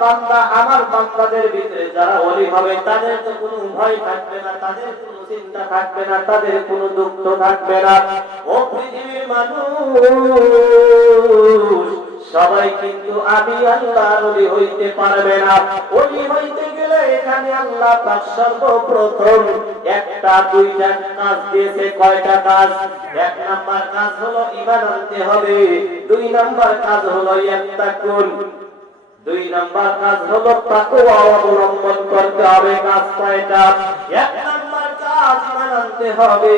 বান্দা আমার বান্দাদের ভিতরে যারা ওলি হবে তাদের তো কোনো ভয় থাকবে না, তাদের কোনো চিন্তা থাকবে না, তাদের কোনো দুঃখ থাকবে না। ও পৃথিবীর মানুষ, সবাই কিন্তু আমি আল্লাহর ওলি হইতে পারবে না। ওলি হইতে গেলে এখানে আল্লাহ পাক সর্বপ্রথম একটা দুইটা কাজ দিয়েছে। কয়টা কাজ? এক নাম্বার কাজ হলো ঈমান আনতে হবে, দুই নাম্বার কাজ হলো ইয়াত্তাকুন, দুই নাম্বার কাজ হলো তাকওয়া অবলম্বন করতে হবে। কাজ কয়টা? এক নাম্বার কাজ ঈমান আনতে হবে,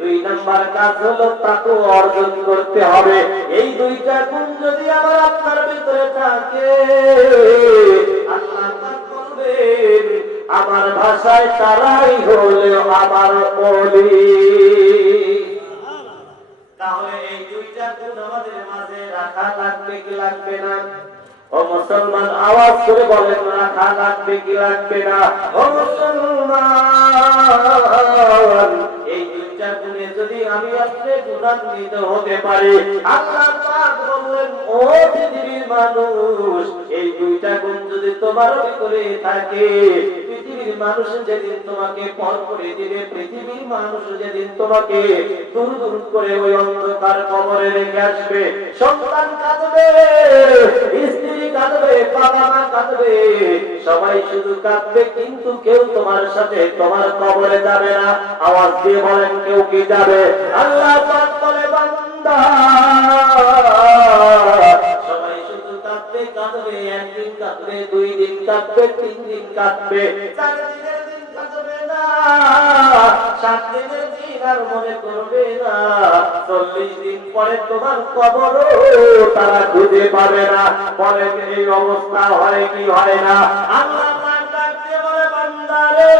দুই নাম্বার কাজ হলো তাকওয়া অর্জন করতে হবে। এই দুইটা গুণ যদি আমার আপনার ভিতরে থাকে, আল্লাহ পাক বলবেন আমার ভাষায় তারাই হলো আমার ওলি। তাহলে এই দুইটা গুণ আমাদের মাঝে রাখা লাগবে কি লাগবে না? ও মুসলমান, আওয়াজ করে বলেন, রাখা লাগবে কি লাগবে না? ও মুসলমান, এই দুইটা গুণে যদি আমি আপনি গুণান্বিত হতে পারি, আল্লাহ পাক বলেন ও পৃথিবীর মানুষ, এই দুইটা গুণ যদি তোমার ভিতরে থাকে, পৃথিবীর মানুষ যেদিন তোমাকে পর করে দিবে, পৃথিবীর মানুষ যেদিন তোমাকে দূর দূর করে ওই অন্ধকার কবরে রেখে আসবে, সন্তান কাঁদবে, স্ত্রী কাঁদবে, বাবা মা কাঁদবে, সবাই শুধু কাঁদবে, কিন্তু কেউ তোমার সাথে তোমার কবরে যাবে না। আওয়াজ দিয়ে বলেন, কেউ কি যাবে? আল্লাহ পাক বলে বান্দা সবাই শুধু কাঁদবে, কাঁদবে, একদিন কাঁদবে, দুই দিন কাঁদবে, তিন দিন কাঁদবে, চার দিনের দিন কাঁদবে না, 7 দিনের দিন আর মনে করবে না, 40 দিন পরে তোমার কবরও তারা খুঁজে পাবে না। বলেন এই অবস্থা হয় কি হয় না? আল্লাহ পাক ডাকতে বলে বান্দা রে,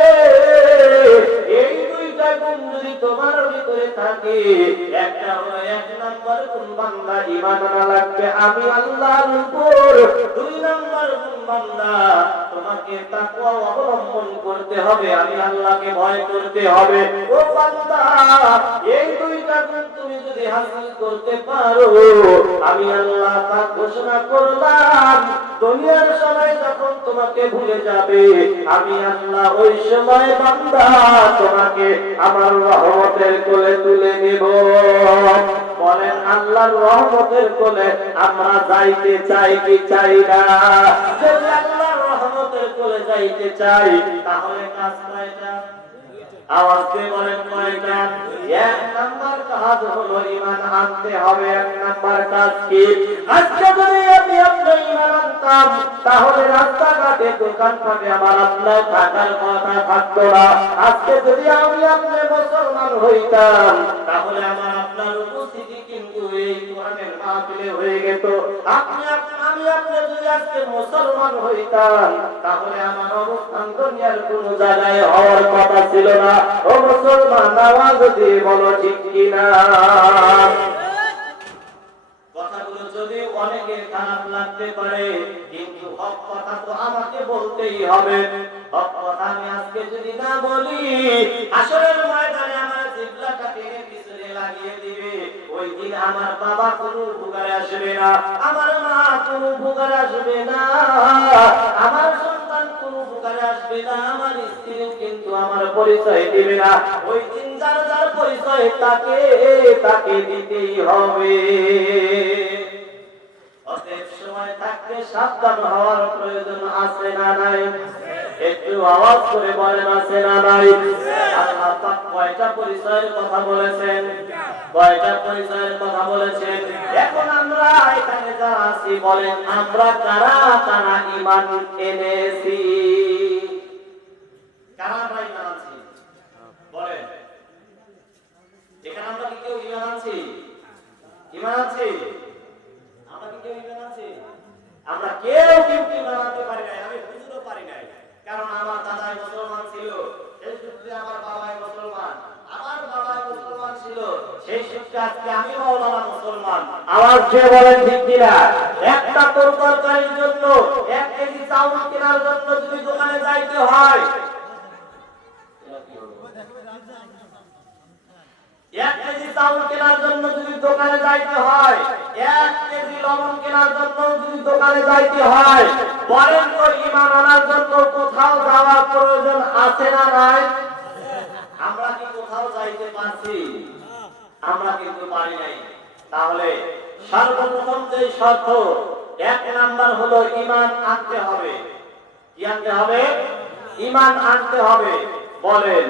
এই দুইটা গুণ যদি তোমার ভিতরে থাকে, একটা হলো এক নাম্বার গুণ বান্দা ঈমান আনা লাগবে আমি আল্লাহর উপর, দুই নাম্বার গুণ বান্দা তোমাকে তাকওয়া অবলম্বন করতে হবে, আমি আল্লাহকে ভয় করতে হবে। ও বান্দা, এই দুইটা গুণ তুমি যদি হাসিল করতে পারো, আমি আল্লাহ পাক ঘোষণা করলাম দুনিয়ার সবাই যখন তোমাকে ভুলে যাবে, আমি আল্লাহ ওই সময় বান্দা তোমাকে আমার রহমতের কোলে তুলে নেব। বলেন আল্লাহর রহমতের কোলে আমরা যাইতে চাই কি চাই না? যদি আল্লাহর রহমতের কোলে যাইতে চাই, তাহলে কাজ কয়টা? আওয়াজ দিয়ে বলেন কয়টা? এক নাম্বার কাজ হলো ঈমান আনতে হবে। এক নাম্বার কাজ কি? আজকে যদি আমি আপনি ঈমান আনতাম, তাহলে রাস্তাঘাটে দোকানপাটে আমার আপনার থাকার কথা থাকতো না। আজকে যদি আমি আপনি মুসলমান হইতাম, তাহলে আমার আপনার উপস্থিতি কিন্তু এই কোরআনের মাহফিলে হয়ে যেত। আমি আপনি যদি আজকে মুসলমান হইতাম, তাহলে আমার অবস্থান দুনিয়ার কোন জায়গায় হওয়ার কথা ছিল না। ও মুসলমান, আওয়াজ দিয়ে বলো ঠিক কিনা? কথাগুলো যদি অনেকের খারাপ লাগতে পারে, কিন্তু হক কথা তো আমাকে বলতেই হবে। হক কথা আমি আজকে যদি না বলি, আসরের ময়দানে আমার জিহ্বাটা টেনে পিছনে লাগিয়ে দিবে। ওই দিন আমার বাবা কোনো উপকারে আসবে না, আমার মা কোনো উপকারে আসবে না, আমার সন্তান কোনো উপকারে আসবে না, আমার স্ত্রীও কিন্তু আমার পরিচয় দিবে না। ওই দিন যার যার পরিচয় তাকে দিতেই হবে। অতএব সময় থাকতে সাবধান হওয়ার প্রয়োজন আছে না নাই? একটু আওয়াজ করে বলেন, আছে না নাই? আল্লাহ পাক কয়টা পরিচয়ের কথা বলেছেন? কয়টা পরিচয়ের কথা বলেছেন? এখন আমরা এখানে যারা আছি, বলেন আমরা কারা কারা ঈমান এনেছি? কারা আমরা ঈমান আনছি? বলেন, এখানে আমরা কি কেউ ঈমান আনছি? ঈমান আনছি? আমরা কি কেউ ঈমান আনছি? আমরা কেউ ঈমান আনতে পারি নাই। আমি হুজুরও পারি নাই, কারণ আমার দাদাই মুসলমান ছিল, সেই সূত্রে আমার বাবাই মুসলমান, আমার বাবাই মুসলমান ছিল, সেই সূত্রে আজকে আমি মাওলানা মুসলমান। আওয়াজ দিয়ে বলেন ঠিক কিনা? একটা তরকারির জন্য, 1 কেজি চাউল কেনার জন্য যদি দোকানে যাইতে হয়, 1 কেজি চাউল কেনার জন্য যদি দোকানে যাইতে হয়, 1 কেজি লবণ কেনার জন্য যদি দোকানে যাইতে হয়, বলেন তো ঈমান আনার জন্য কোথাও যাওয়ার প্রয়োজন আছে না নাই? আমরা কি কোথাও যাইতে পারছি? আমরা কিন্তু পারি নাই। তাহলে সর্বপ্রথম যে শর্ত, 1 নাম্বার হলো ঈমান আনতে হবে। কি আনতে হবে? ঈমান আনতে হবে। বলেন,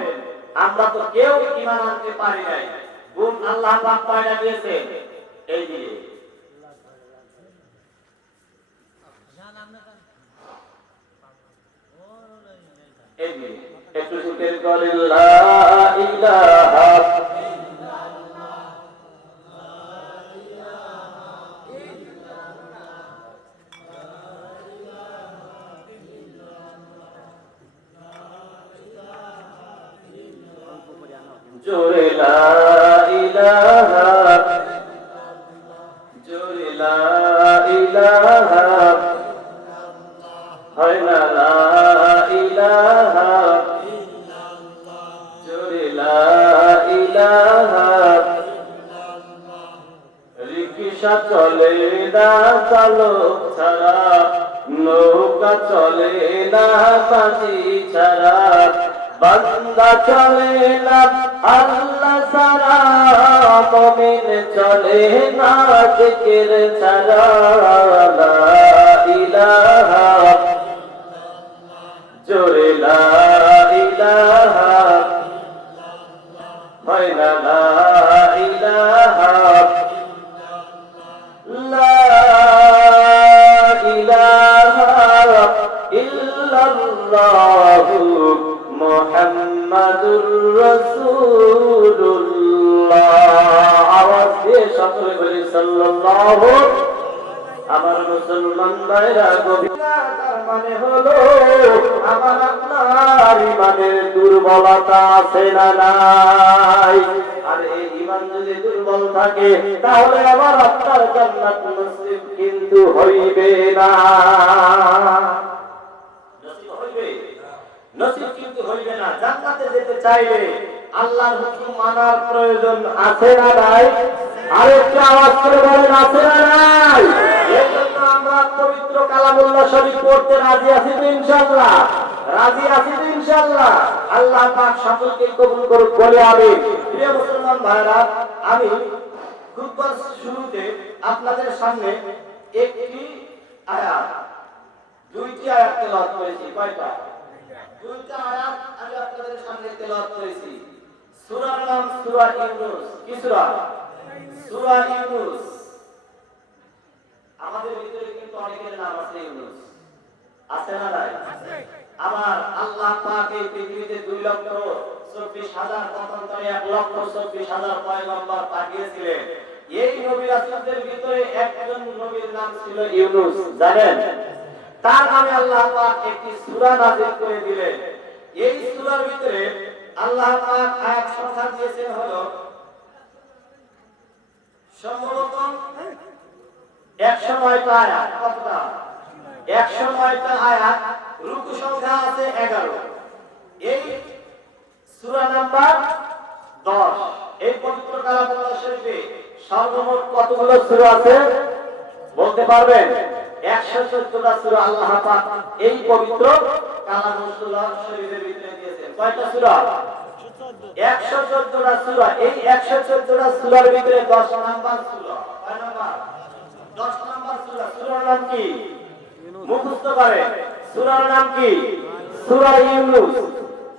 আমরা তো কেউ ঈমান আনতে পারি নাই। কোন আল্লাহ পাক পয়দা দিয়েছে? এই দিয়ে। এই দিয়ে একটু জিকির করে লা ইলাহা জোরে লা ইলাহা, জোরে লা ইলাহা, হয় না লা ইলাহা, জোরে লা ইলাহা। রিকশা চলে না চালক ছাড়া, নৌকা চলে না বাজি ছাড়া, বান্দা চলে না আল্লাহ ছাড়া, মুমিন চলে না জিকির ছাড়া। লা ইলাহা, জোরে লা ইলাহা, হয় না লা ইলাহা, লা ইলাহা ইল্লাল্লাহু মুহাম্মাদুর রাসূলুল্লাহ। আওয়াজ দিয়ে সকলে বলি সাল্লাল্লাহু। আমার মুসলমান ভাইরা তার মানে হলো আমার আপনার ঈমানের দুর্বলতা আছে না নাই? আর এই ঈমান যদি দুর্বল থাকে তাহলে আমার আপনার জান্নাত নসিব কিন্তু হইবে না। নসিব হইবে? নসিব কিন্তু হইবে না। জান্নাতে যেতে চাইলে আল্লাহর হুকুম মানার প্রয়োজন আছে না নাই? আরেকটা আওয়াজ করে বলেন, আছে না নাই? এজন্য আমরা পবিত্র কালামুল্লাহ শরীফ পড়তে রাজি আছি তো ইনশাআল্লাহ? রাজি আছি তো ইনশাআল্লাহ? আল্লাহ পাক সকলকে কবুল করুক বলে আমিন। প্রিয় মুসলমান ভাইরা, আমি খুতবার শুরুতে আপনাদের সামনে একটি আয়াত, দুইটি আয়াত তেলাওয়াত করেছি। কয়টা? দুইটা আয়াত আমি আপনাদের সামনে তেলাওয়াত করেছি। সূরার নাম সূরা ইউনূস। কি সূরা? সূরা ইউনূস। আমাদের ভিতরে কিন্তু অনেকের নাম আছে ইউনূস, আছে না নাই? আমার আল্লাহ পাক এই পৃথিবীতে 2,24,000 পথন্তরে 1,24,000 পয়গম্বর পাঠিয়েছিলেন। এই নবী রাসূলদের ভিতরে একজন নবীর নাম ছিল ইউনূস, জানেন? তার নামে আল্লাহ পাক একটি সূরা নাযিল করে দিলেন। এই সূরার ভিতরে আল্লাহ পাক আয়াত সংখ্যা দিয়েছেন হলো সম্ভবত 109টা আয়াত। কতটা? 109টা আয়াত। রুকু সংখ্যা আছে 11। এই সূরা নাম্বার 10। এই পবিত্র কালামুল্লাহ শরীফে সর্বমোট কতগুলো সূরা আছে বলতে পারবেন? 114টা সূরা আল্লাহ পাক এই পবিত্র কালামুল্লাহ শরীফের ভিতরে দিয়েছেন। কয়টা সূরা? 114টা সূরা। এই 114টা সূরার ভিতরে 10 নাম্বার সূরা। কয় নাম্বার? 10 নাম্বার সূরা। সূরার নাম কি? মুখস্থ করে। সূরার নাম কি? সূরা ইউনূস।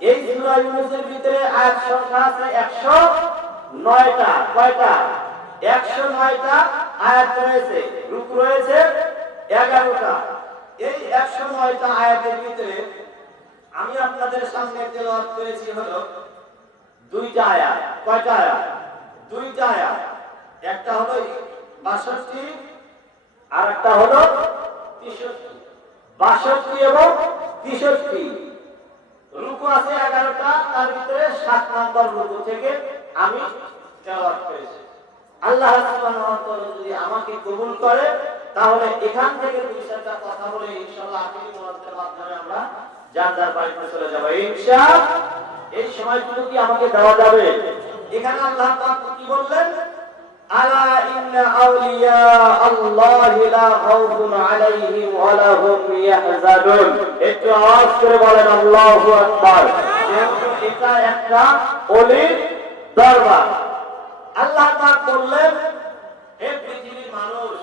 এই সূরা ইউনূসের ভিতরে আয়াত সংখ্যা আছে 109টা। কয়টা? 109টা আয়াত রয়েছে। রুকু রয়েছে 11টা। এই 109টা আয়াতের ভিতরে আমি আপনাদের সামনে তেলাওয়াত করেছি হলো দুইটা আয়াত। কয়টা আয়াত? দুইটা আয়াত। একটা হলো 62 আর একটা হলো 63। 62 এবং 63। রুকু আছে 11টা, তার ভিতরে 7 নম্বর রুকু থেকে আমি তেলাওয়াত করেছি। আল্লাহ সুবহানাহু ওয়া তাআলা যদি আমাকে কবুল করে তাহলে এখান থেকে দুই চারটা কথা বলে ইনশাআল্লাহ আখিরি মুনাজাতের মাধ্যমে আমরা যার যার বাড়িতে চলে যাব ইনশাআল্লাহ। এই সময়টুকু কি আমাকে দেওয়া যাবে? এখানে আল্লাহ পাক কি বললেন? আলা ইন্না আউলিয়া আল্লাহি লা খাউফুন আলাইহিম ওয়া লা হুম ইয়াহজানুন। একটু আওয়াজ করে বলেন আল্লাহু আকবার। এটা একটা ওলির দরবার। আল্লাহ পাক বললেন, হে পৃথিবীর মানুষ,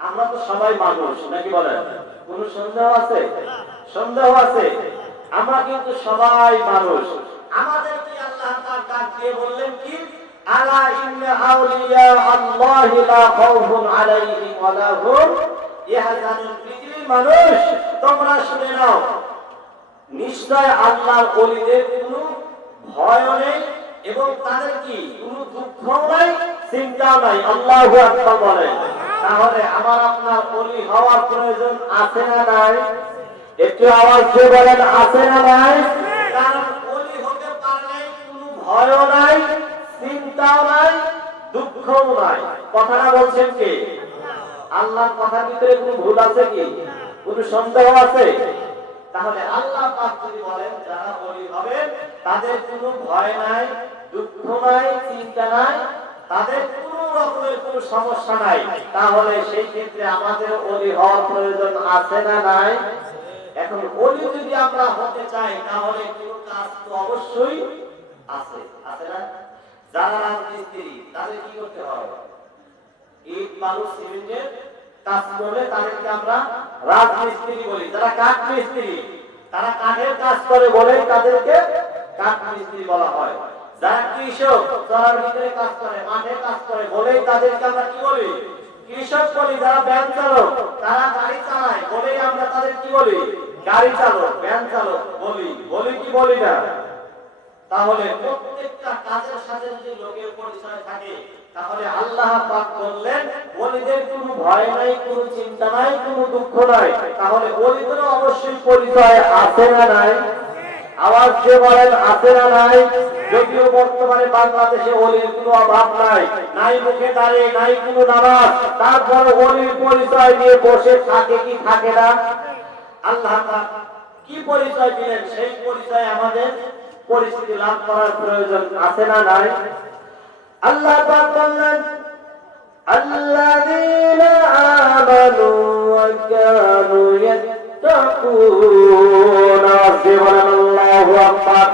আমরা তো সবাই মানুষ নাকি বলেন? কোন সন্দেহ আছে? সন্দেহ আছে? আমরা কিন্তু সবাই মানুষ। আমাদের কি আল্লাহ পাক ডাক দিয়ে বললেন কি? আলা ইন্না আউলিয়া আল্লাহি লা খাউফুন আলাইহিম ওয়া লা হুম ইয়াহজানুন। পৃথিবীর মানুষ, তোমরা শুনে নাও, নিশ্চয় আল্লাহর ওলিদের কোনো ভয় নেই এবং তাদের কি কোনো দুঃখ নাই, চিন্তা নাই। আল্লাহু আকবার বলেন। তাহলে আমার আপনার ওলি হওয়ার প্রয়োজন আছে না নাই? একটু আওয়াজ দিয়ে বলেন, আছে না নাই? কারণ ওলি হতে পারলে কোনো ভয়ও নাই, চিন্তাও নাই, দুঃখও নাই। কথাটা বলছেন কে? আল্লাহর কথার ভিতরে কোনো ভুল আছে কি? কোনো সন্দেহ আছে? তাহলে আল্লাহ পাক যদি বলেন যারা ওলি হবে তাদের কোনো ভয় নাই, দুঃখ নাই, চিন্তা নাই, তাদের কোনো রকমের কোনো সমস্যা নাই, তাহলে সেই ক্ষেত্রে আমাদের ওলি হওয়ার প্রয়োজন আছে না নাই? এখন ওলি যদি আমরা হতে চাই তাহলে কোনো কাজ তো অবশ্যই আছে, আছে না? যারা রাজমিস্ত্রি তাদের কি করতে হবে? ইট বালু সিমেন্টের কাজ করলে তাদেরকে আমরা রাজমিস্ত্রি বলি। যারা কাঠ মিস্ত্রি, তারা কাঠের কাজ করে বলে তাদেরকে কাঠ মিস্ত্রি বলা হয়। যারা কৃষক, চলার ভিতরে কাজ করে, মাঠে কাজ করে বলে তাদেরকে আমরা কি বলি? কৃষক বলি। যারা ভ্যান চালক, তারা গাড়ি চালায় বলে আমরা তাদের কি বলি? গাড়ি চালক, ভ্যান চালক বলি। বলি কি বলি না? তাহলে প্রত্যেকটা কাজের সাথে যদি লোকের পরিচয় থাকে, তাহলে আল্লাহ পাক বললেন ওলিদের কোনো ভয় নাই, কোনো চিন্তা নাই, কোনো দুঃখ নাই। তাহলে ওলিদের অবশ্যই পরিচয় আছে না নাই? আওয়াজ দিয়ে বলেন, আছে না নাই? যদিও বর্তমানে বাংলাদেশে ওলির কোনো অভাব নাই, নাই মুখে দাঁড়িয়ে, নাই কোনো নামাজ, তারপর ওলির পরিচয় দিয়ে বসে থাকে কি থাকে না? আল্লাহ পাক কি পরিচয় দিলেন, সেই পরিচয় আমাদের পরিস্থিতি লাভ করার প্রয়োজন আছে না নাই? আল্লাহ পাক বললেন আল্লাযীনা আমানু ওয়া কানু ইয়াত্তাকুন। আল্লাহু আকবার।